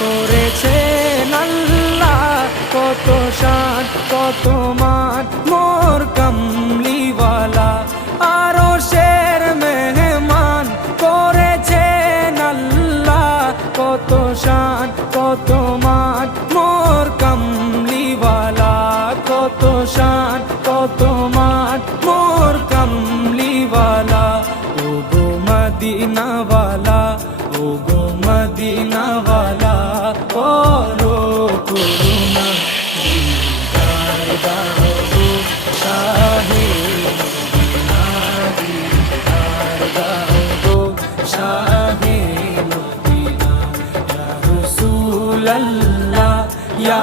করেছেন আল্লাহ, কত শান কত মান মোর কামলিওয়ালা। আরশের মেহমান করেছেন আল্লাহ, কত শান কত মান মোর কামলিওয়ালা, কত শান কত মান মোর কামলিওয়ালা। ও গো মদিনাওয়ালা, ও গো মদিনাওয়ালা, করো করুণা দিদার দাও গো শাহে মদিনা, দিদার দাও গো শাহে মদিনা। ইয়া রাসূলাল্লাহ, ইয়া